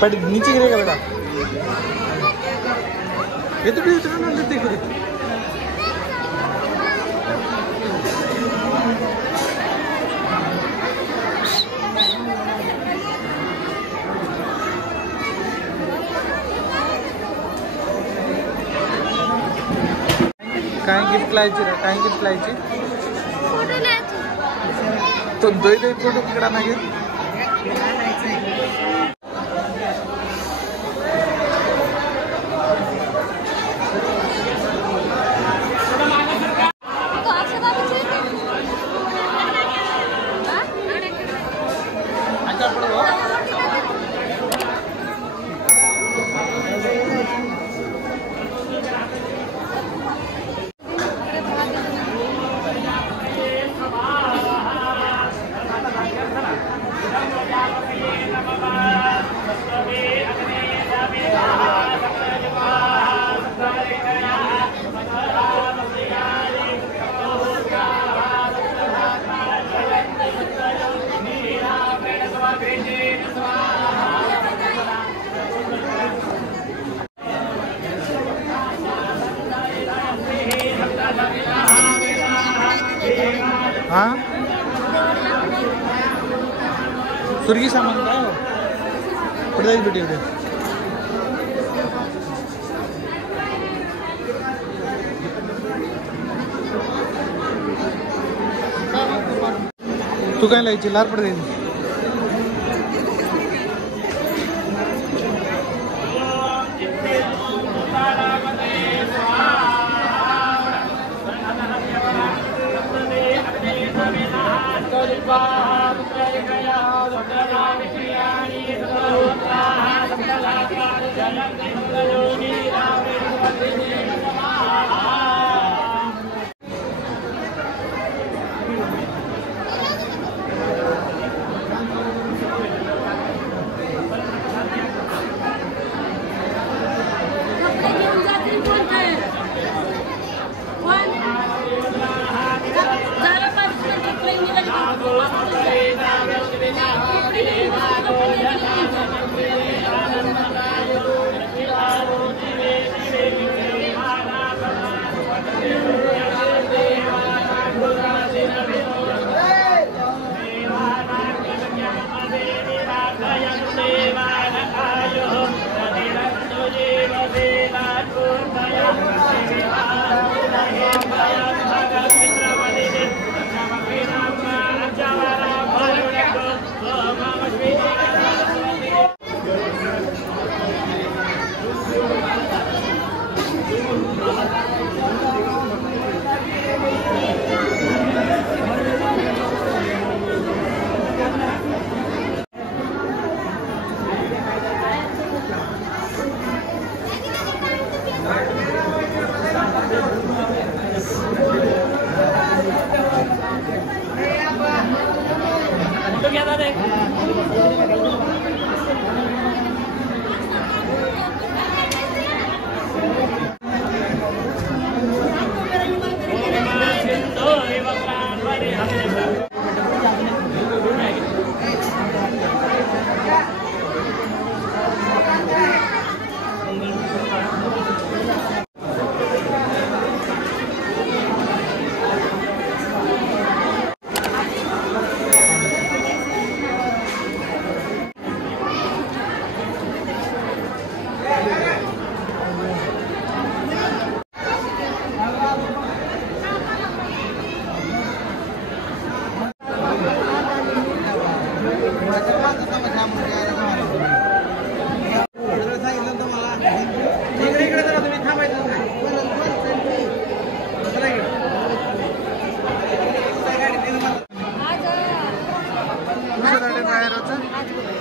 पड़ नीचे गिरेगा बेटा। ये तो देख काय गिफ्ट लायची रे, काय गिफ्ट लायची तो दोय फोटो तिकडा मागे हाँ सुर्गी सामान का पड़े बेटी बेटे तू काय लायची लार पडे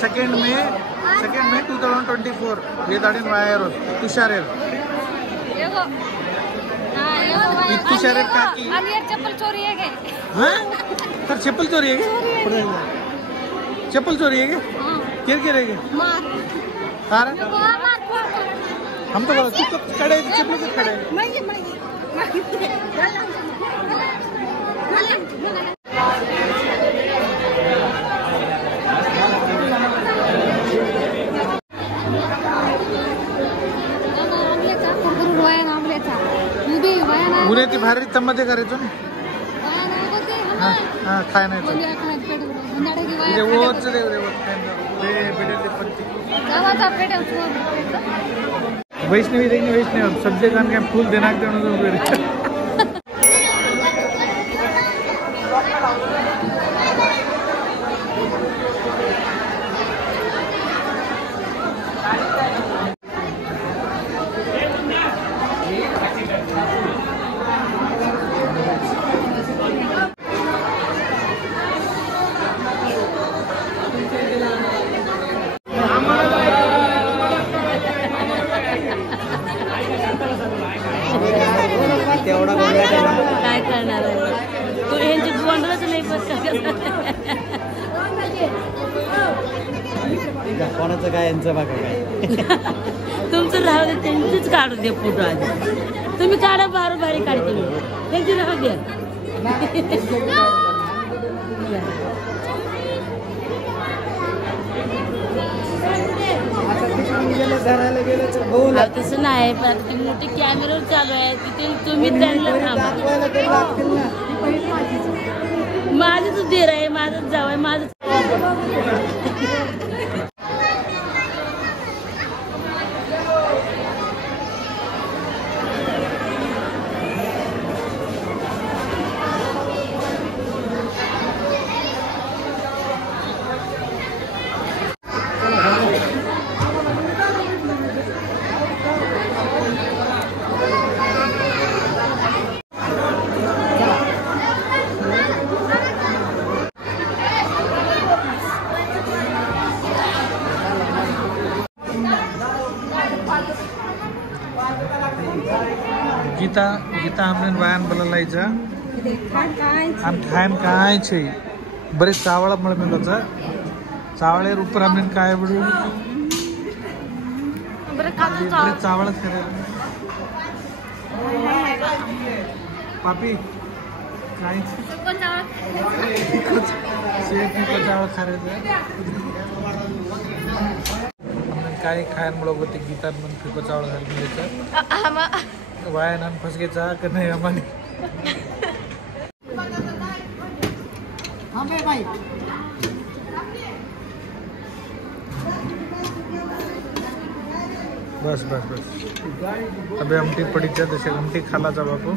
सेकंड में 2024 ये दाड़ीन वायर तुषारेर तुषारेर काकी चप्पल चोरी है सर चप्पल चोरी है क्या? चप्पल चोरी है क्या? क्या रहेगा? हम तो खड़े चप्पल के खड़े उन्हें ती भारी तम्मध्ये करायचो ना. हां खाय नाही वैष्णवी देंगे वैष्णव सब्जी खान के फूल देना काय करणार तू यांची बोंडच नाही कोणाचं काय यांचं बघा काय तुमचं राहू दे त्यांचीच काढू दे फोटो आधी तुम्ही काढा बार भारी काढते त्यांची राहू द्या तसं नाही पण आता ती मोठी कॅमेरा चालू आहे तिथे तुम्ही त्यांना थांबा माझंच देर आहे माझंच जाव आहे माझंच गीता हमने बयान बोलायचा आम खान काय छे बरे चावळ मळ मिळता चावळे ऊपर हमने काय बडू बरे चावळ करे पापी काय सेफ को चावळ खारे काय खायन मुळे गीता मन फिको चावळ घालून देतात वाया नान फंस गए चाह करने हमारे हाँ भाई बस बस बस अबे आमटी पड़ी जा जैसे आमटी खाला जा बापू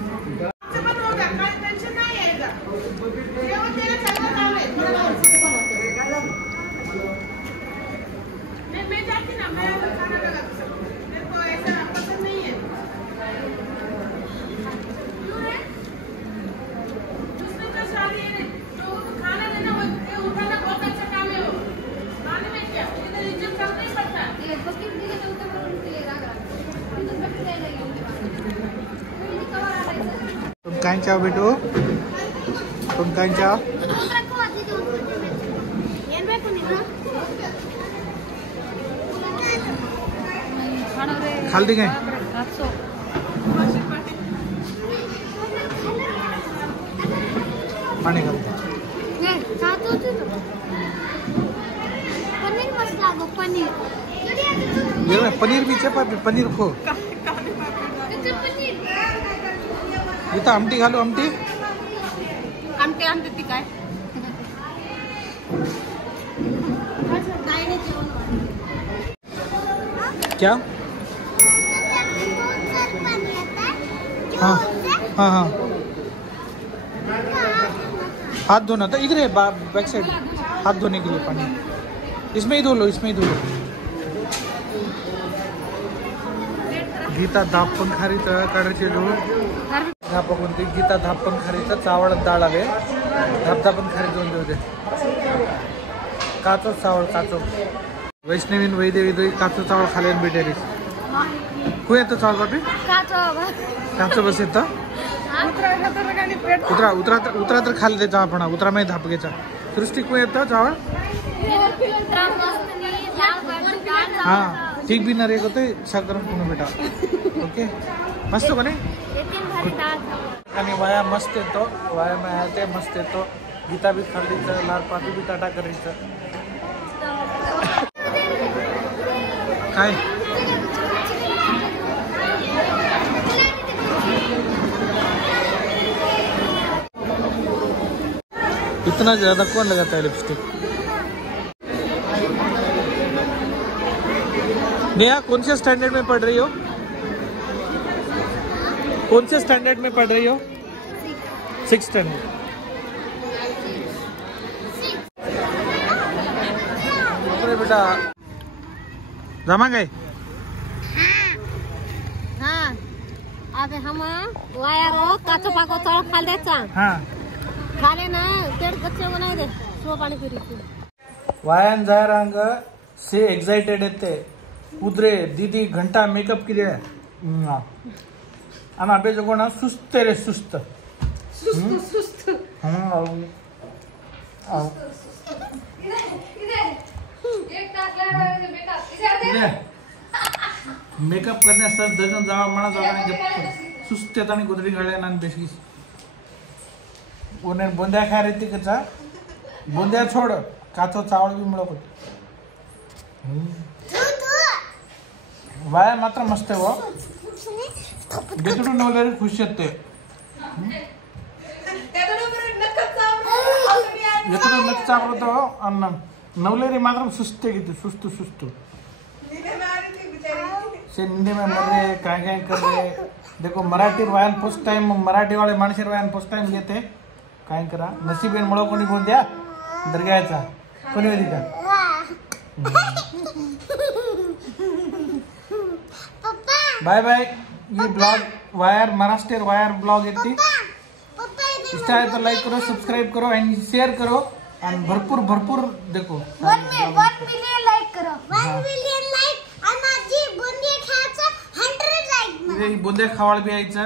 तुम कहीं चाहो बेटो तुम कहीं चाहो खाल दी गए पानी खाल पनीर पनीर भी चपा पनीर खो गीता आमटी घालू आमटी आमटे आमटे ती काय क्या हाँ हाँ हाँ हाथ धोना था इधर है बैक साइड हाथ धोने के लिए पानी इसमें ही धो लो इसमें ही धो लो गीता धाप पण खारी तर काढायचे लो धाप कोणती गीता धाप पण खारी तर चावळ डाळ आहे धापधा पण खारी दोन देऊ दे काचो चावळ काचो वैष्णवीन वैदेवी काचो चावळ खाल्यान भेटेल खूप येतं चावळ बापी काचो बस येतं उतरा उतरा उतरा तर खाली द्यायचा आपण उतरा माहिती धाप घ्यायचा सृष्टी को येतं चावळ हा ठीक भी ना रे को साखर पुन्हा बेटा ओके मस्त कोणी आणि वाया मस्त येतो वाया ते मस्त येतो गीता बी खाल्लीचं लाल पापी बी टाटा करायचं काय इतना ज्यादा कौन लगाता है लिपस्टिक नेहा कौन से स्टैंडर्ड में पढ़ रही हो कौन से स्टैंडर्ड में पढ़ रही हो 6th स्टैंडर्ड बेटा जमा गए हाँ अब हम वाया रो काचो पाको तोड़ खा लेचा हाँ खाले ना तेड़ कच्चे बनाए दे सो पानी पिरी वायान जा रंग से एक्साइटेड येते उद्रे दीदी घंटा मेकअप के लिए आम अबे जो ना सुस्त रे सुस्त सुस्त मेकअप करने डजन जावा मना जावा सुस्त आणि गुदरी घाल्या ना बेसी ओने बोंद्या खा रही थी कच्चा बोंद्या छोड़ काचो चावल भी मिळत होते वाया मात्र मस्त आहे वो बेतुडू नवलेरी खुश येते बेतुडू नक्की चावतो अन्न नवलेरी मात्र सुस्ते घेते सुस्त सुस्त से निंदे में मर रहे काय काय कर रहे देखो मराठी वायन फर्स्ट टाइम मराठी वाले माणसर वायन फर्स्ट टाइम घेते काय करा नसीबेन मळो कोणी बोल द्या दर्गाचा कोणी वेदी का बाय बाय ये blog wire Maharashtra wire blog येते इष्ट आहे तो लाईक करो सब्सक्राइब करो आणि शेअर करो आणि भरपूर भरपूर देखो 1 मिलियन लाईक करो 1 मिलियन लाईक आणि माझी बुंदी खायचं 100 लाईक मला बुंदी खावाळ बी यायचं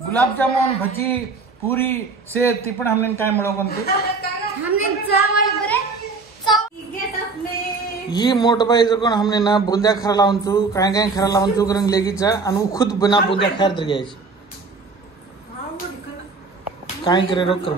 गुलाब जामुन भजी पूरी से ती पण हमने काय मिळव कोणती हमने चावल बरे ये मोट बाई जो कोण हमने ना बुंद्या खरा लावूनचू काय काय खरा लावूनचू करून लेगीचा आणि खुद बना बुंद्या खार तर घ्यायची काय करे रोक करो